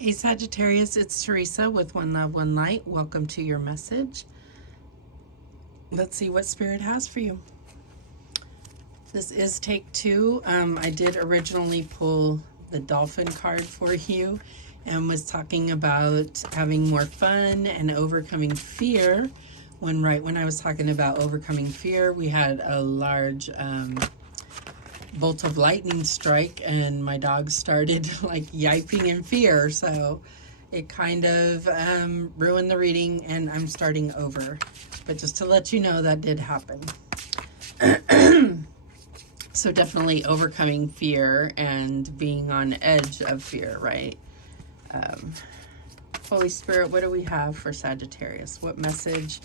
Hey Sagittarius, it's Teresa with One Love, One Light. Welcome to your message. Let's see what Spirit has for you. This is take two. I did originally pull the Dolphin card for you and was talking about having more fun and overcoming fear. Right when I was talking about overcoming fear, we had a large bolt of lightning strike and my dog started like yiping in fear, so it kind of ruined the reading and I'm starting over, but just to let you know that did happen. So definitely overcoming fear and being on edge of fear, right? Holy Spirit, what do we have for Sagittarius? What message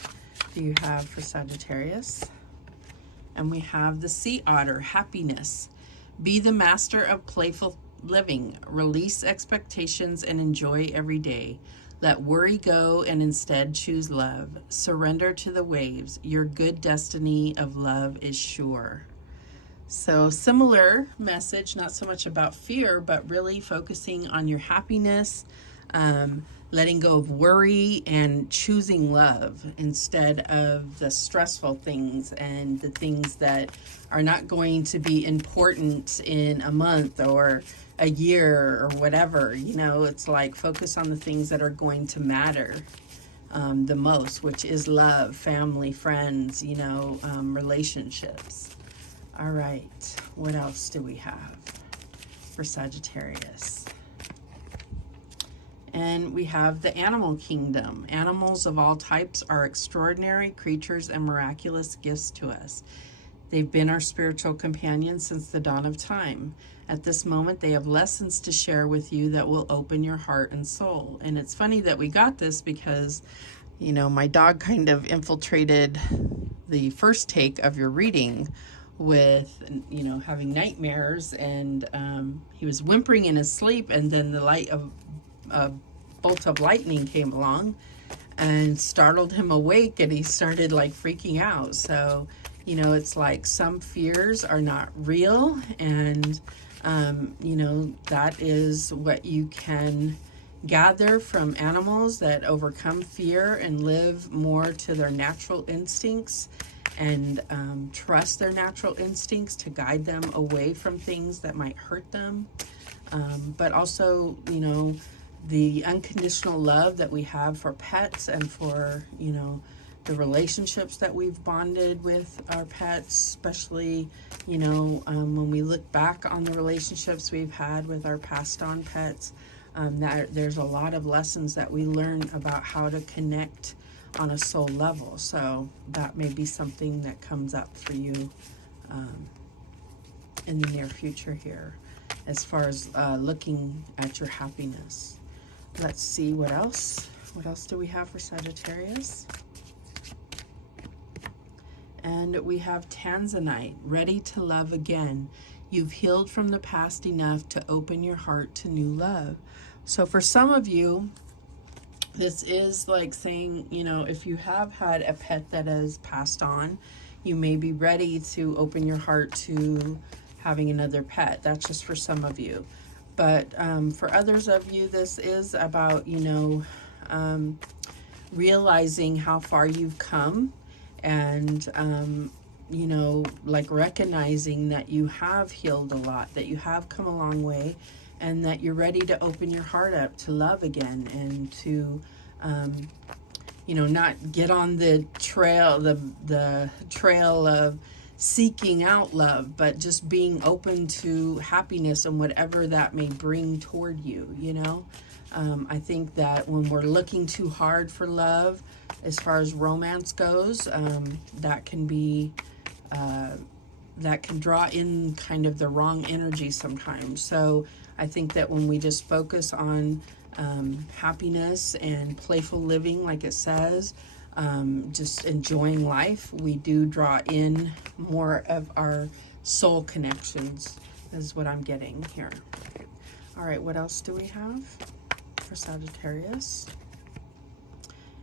do you have for Sagittarius? And we have the sea otter, happiness. Be the master of playful living. Release expectations and enjoy every day. Let worry go and instead choose love. Surrender to the waves. Your good destiny of love is sure. So similar message, not so much about fear, but really focusing on your happiness, letting go of worry and choosing love instead of the stressful things and the things that are not going to be important in a month or a year or whatever. You know, it's like focus on the things that are going to matter the most, which is love, family, friends, you know, relationships. All right, what else do we have for Sagittarius? And we have the animal kingdom. Animals of all types are extraordinary creatures and miraculous gifts to us. They've been our spiritual companions since the dawn of time. At this moment, they have lessons to share with you that will open your heart and soul. And it's funny that we got this because, you know, my dog kind of infiltrated the first take of your reading with, you know, having nightmares, and he was whimpering in his sleep, and then the light of a bolt of lightning came along and startled him awake, and he started like freaking out. So, you know, it's like some fears are not real, and you know, that is what you can gather from animals that overcome fear and live more to their natural instincts and trust their natural instincts to guide them away from things that might hurt them. But also, you know, the unconditional love that we have for pets and for, you know, the relationships that we've bonded with our pets, especially, you know, when we look back on the relationships we've had with our passed on pets, that there's a lot of lessons that we learn about how to connect on a soul level. So that may be something that comes up for you in the near future here, as far as looking at your happiness. Let's see what else. What else do we have for Sagittarius? And we have Tanzanite, ready to love again. You've healed from the past enough to open your heart to new love. So for some of you, this is like saying, you know, if you have had a pet that has passed on, you may be ready to open your heart to having another pet. That's just for some of you. But for others of you, this is about, you know, realizing how far you've come and, you know, like recognizing that you have healed a lot, that you have come a long way, and that you're ready to open your heart up to love again and to, you know, not get on the trail, the trail of seeking out love, but just being open to happiness and whatever that may bring toward you, you know. I think that when we're looking too hard for love, as far as romance goes, that can be, that can draw in kind of the wrong energy sometimes. So I think that when we just focus on happiness and playful living, like it says, just enjoying life, we do draw in more of our soul connections, is what I'm getting here. All right, what else do we have for Sagittarius?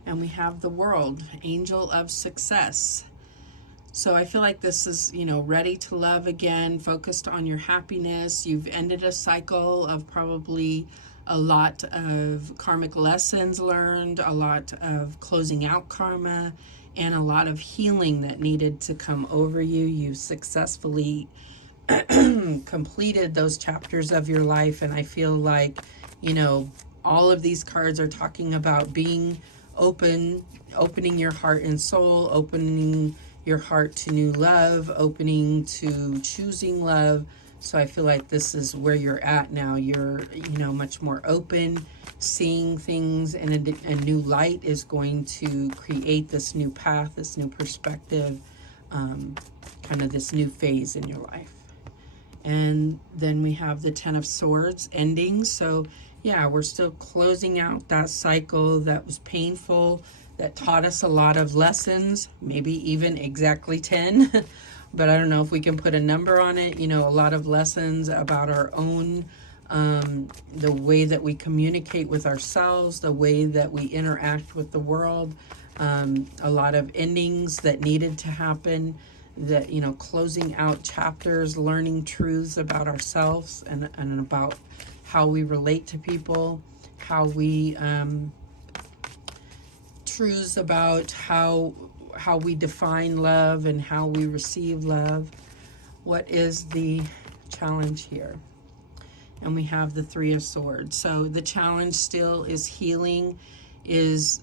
And we have the World, angel of success. So I feel like this is, you know, ready to love again, focused on your happiness. You've ended a cycle of probably a lot of karmic lessons learned, a lot of closing out karma, and a lot of healing that needed to come over you. You successfully completed those chapters of your life, and I feel like, you know, all of these cards are talking about being open, opening your heart and soul, opening your heart to new love, opening to choosing love. So I feel like this is where you're at now. You're, you know, much more open, seeing things in a new light is going to create this new path, this new perspective, kind of this new phase in your life. And then we have the Ten of Swords ending. So yeah, we're still closing out that cycle that was painful, that taught us a lot of lessons, maybe even exactly 10. But I don't know if we can put a number on it. You know, a lot of lessons about our own, the way that we communicate with ourselves, the way that we interact with the world, a lot of endings that needed to happen, that, you know, closing out chapters, learning truths about ourselves and about how we relate to people, how we, truths about how we define love and how we receive love. What is the challenge here? And we have the Three of Swords. So the challenge still is healing, is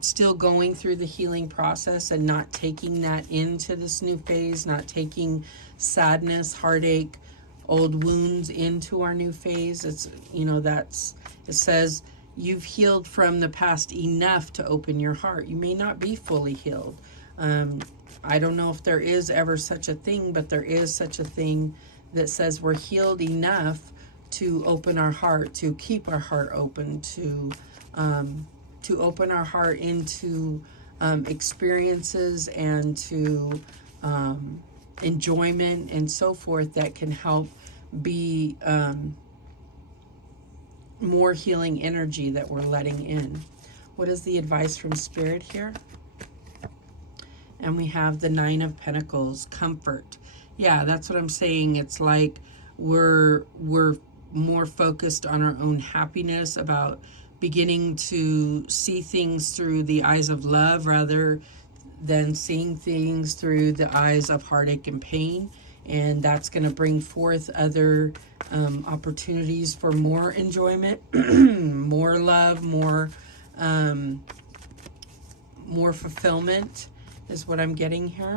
still going through the healing process and not taking that into this new phase, not taking sadness, heartache, old wounds into our new phase. It's, you know, that's, it says, you've healed from the past enough to open your heart. You may not be fully healed. I don't know if there is ever such a thing, but there is such a thing that says we're healed enough to open our heart, to keep our heart open, to open our heart into experiences and to enjoyment and so forth that can help be more healing energy that we're letting in. What is the advice from Spirit here? And we have the Nine of Pentacles, comfort. Yeah, that's what I'm saying. It's like we're more focused on our own happiness, about beginning to see things through the eyes of love rather than seeing things through the eyes of heartache and pain. And that's going to bring forth other opportunities for more enjoyment, more love, more fulfillment is what I'm getting here.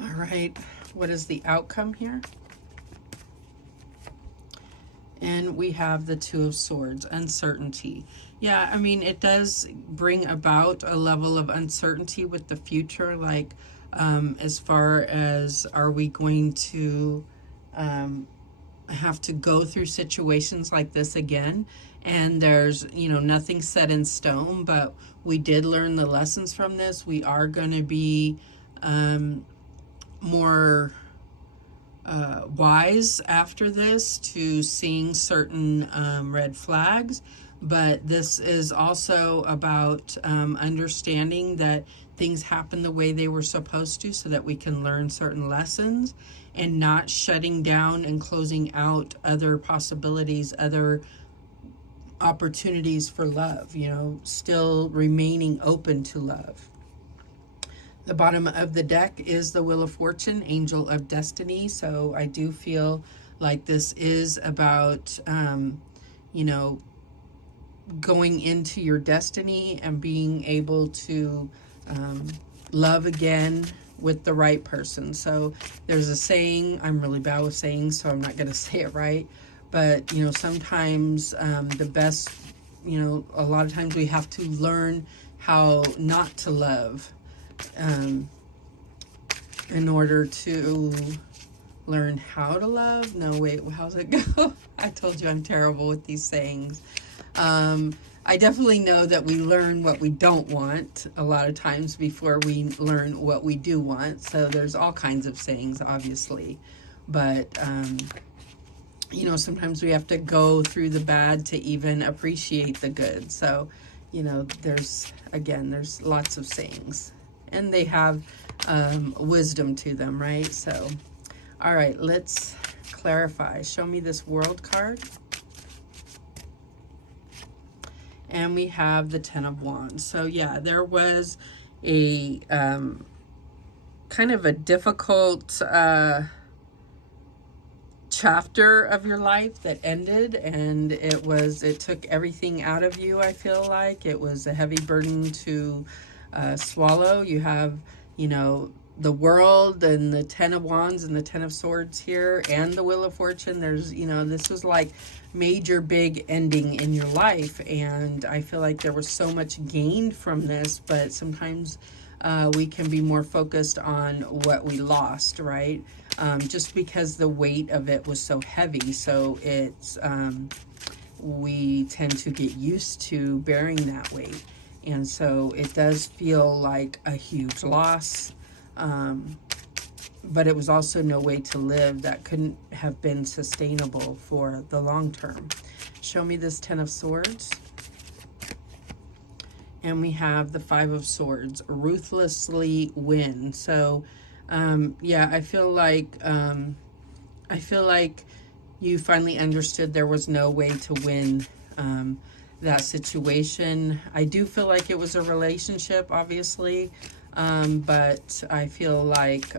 All right, what is the outcome here? And we have the Two of Swords, uncertainty. Yeah, I mean, it does bring about a level of uncertainty with the future, like as far as, are we going to have to go through situations like this again? And there's, you know, nothing set in stone, but we did learn the lessons from this. We are going to be more wise after this to seeing certain red flags. But this is also about understanding that things happen the way they were supposed to, so that we can learn certain lessons, and not shutting down and closing out other possibilities, other opportunities for love, you know, still remaining open to love. The bottom of the deck is the Wheel of Fortune, Angel of Destiny. So I do feel like this is about, you know, going into your destiny and being able to love again with the right person. So there's a saying, I'm really bad with sayings, so I'm not going to say it right. But, you know, sometimes the best, you know, a lot of times we have to learn how not to love in order to learn how to love. No, wait, how's it go? I told you I'm terrible with these sayings. I definitely know that we learn what we don't want a lot of times before we learn what we do want. So there's all kinds of sayings, obviously. But, you know, sometimes we have to go through the bad to even appreciate the good. So, you know, there's lots of sayings. And they have wisdom to them, right? So, all right, let's clarify. Show me this World card. And we have the Ten of Wands. So yeah, there was a kind of a difficult chapter of your life that ended, and it took everything out of you. I feel like it was a heavy burden to swallow. You have, you know, the World and the Ten of Wands and the Ten of Swords here, and the Wheel of Fortune. There's, you know, this was like major big ending in your life, and I feel like there was so much gained from this, but sometimes we can be more focused on what we lost, right? Just because the weight of it was so heavy. So it's we tend to get used to bearing that weight, and so it does feel like a huge loss. But it was also no way to live that couldn't have been sustainable for the long term. Show me this Ten of Swords. And we have the Five of Swords, ruthlessly win. So, yeah, I feel like you finally understood there was no way to win that situation. I do feel like it was a relationship, obviously. But I feel like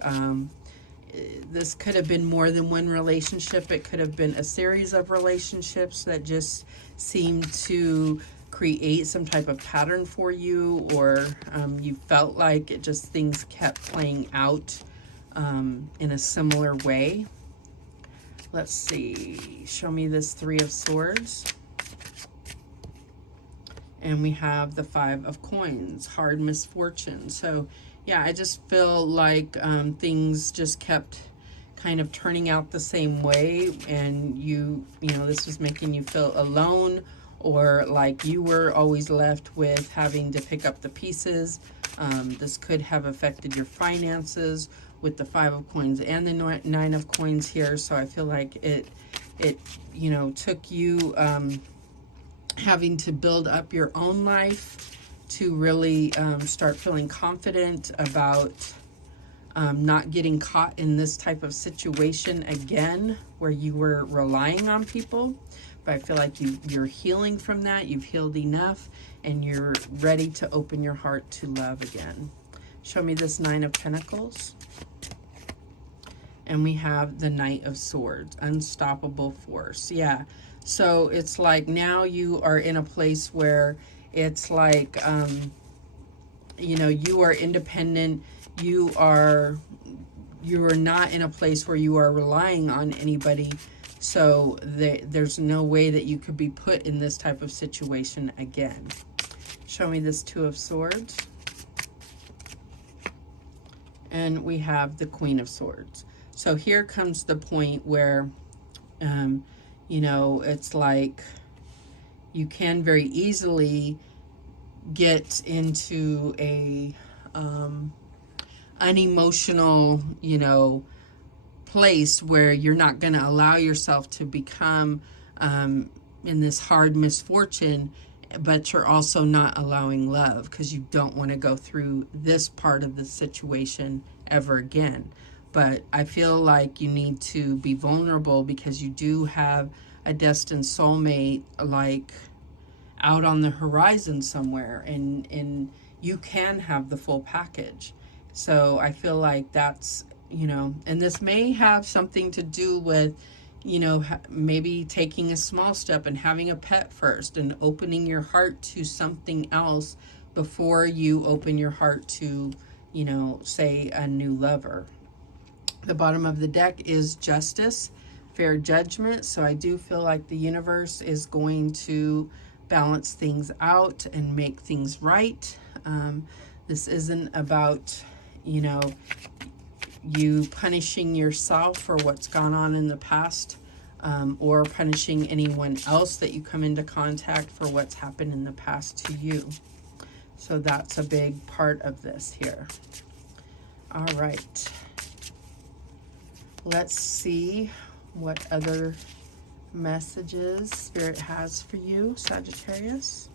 this could have been more than one relationship. It could have been a series of relationships that just seemed to create some type of pattern for you, or you felt like it just things kept playing out in a similar way. Let's see. Show me this Three of Swords. And we have the Five of Coins, hard misfortune. So, yeah, I just feel like things just kept kind of turning out the same way. And you know, this was making you feel alone, or like you were always left with having to pick up the pieces. This could have affected your finances with the Five of Coins and the Nine of Coins here. So I feel like it you know, took you having to build up your own life to really start feeling confident about not getting caught in this type of situation again where you were relying on people. But I feel like you're healing from that. You've healed enough, and you're ready to open your heart to love again. Show me this Nine of Pentacles. And we have the Knight of Swords, unstoppable force. Yeah. So it's like now you are in a place where it's like, you know, you are independent. You are not in a place where you are relying on anybody. So there's no way that you could be put in this type of situation again. Show me this Two of Swords. And we have the Queen of Swords. So here comes the point where, you know, it's like you can very easily get into a unemotional, you know, place where you're not going to allow yourself to become in this hard misfortune, but you're also not allowing love because you don't want to go through this part of the situation ever again. But I feel like you need to be vulnerable because you do have a destined soulmate like out on the horizon somewhere, and you can have the full package. So I feel like that's, you know, and this may have something to do with, you know, maybe taking a small step and having a pet first and opening your heart to something else before you open your heart to, you know, say a new lover. The bottom of the deck is Justice, fair judgment. So I do feel like the universe is going to balance things out and make things right. This isn't about, you know, you punishing yourself for what's gone on in the past, or punishing anyone else that you come into contact for what's happened in the past to you. So that's a big part of this here. All right. Let's see what other messages Spirit has for you, Sagittarius.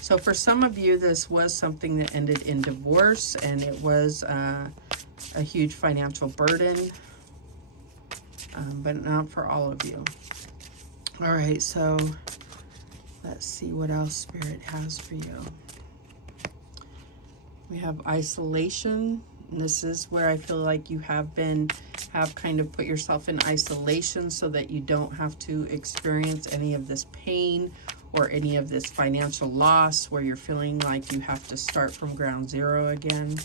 So for some of you, this was something that ended in divorce, and it was a huge financial burden. but not for all of you. All right, so let's see what else Spirit has for you. We have isolation. And this is where I feel like you have kind of put yourself in isolation so that you don't have to experience any of this pain or any of this financial loss where you're feeling like you have to start from ground zero again.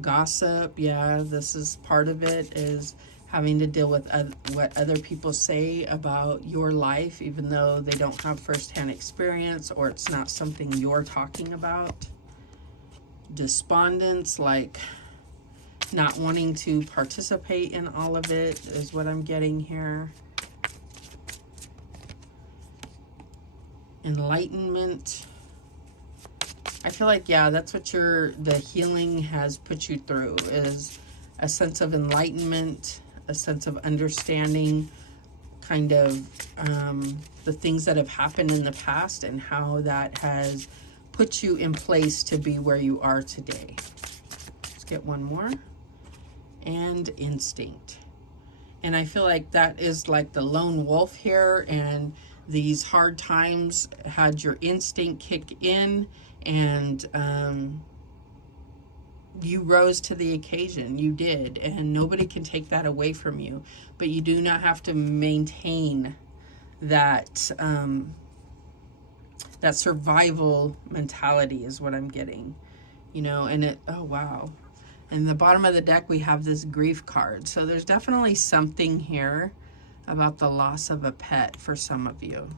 Gossip, yeah, this is part of it, is having to deal with what other people say about your life, even though they don't have firsthand experience or it's not something you're talking about. Despondence, like not wanting to participate in all of it, is what I'm getting here. Enlightenment. I feel like, yeah, that's what the healing has put you through, is a sense of enlightenment, a sense of understanding kind of the things that have happened in the past and how that has put you in place to be where you are today. Let's get one more. And instinct. And I feel like that is like the lone wolf here, and these hard times had your instinct kick in, and you rose to the occasion. You did, and nobody can take that away from you. But you do not have to maintain that that survival mentality is what I'm getting, you know. And it, oh wow, in the bottom of the deck we have this grief card. So there's definitely something here about the loss of a pet for some of you,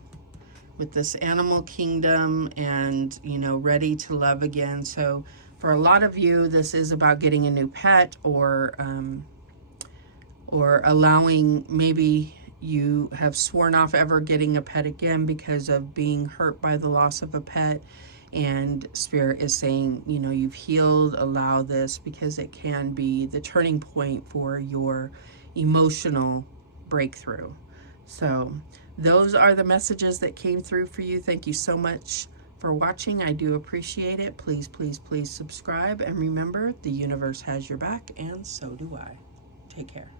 with this animal kingdom and, you know, ready to love again. So for a lot of you, this is about getting a new pet, or allowing, maybe you have sworn off ever getting a pet again because of being hurt by the loss of a pet. And Spirit is saying, you know, you've healed, allow this, because it can be the turning point for your emotional breakthrough. So those are the messages that came through for you. Thank you so much for watching. I do appreciate it. Please, please, please subscribe. And remember, the universe has your back, and so do I. Take care.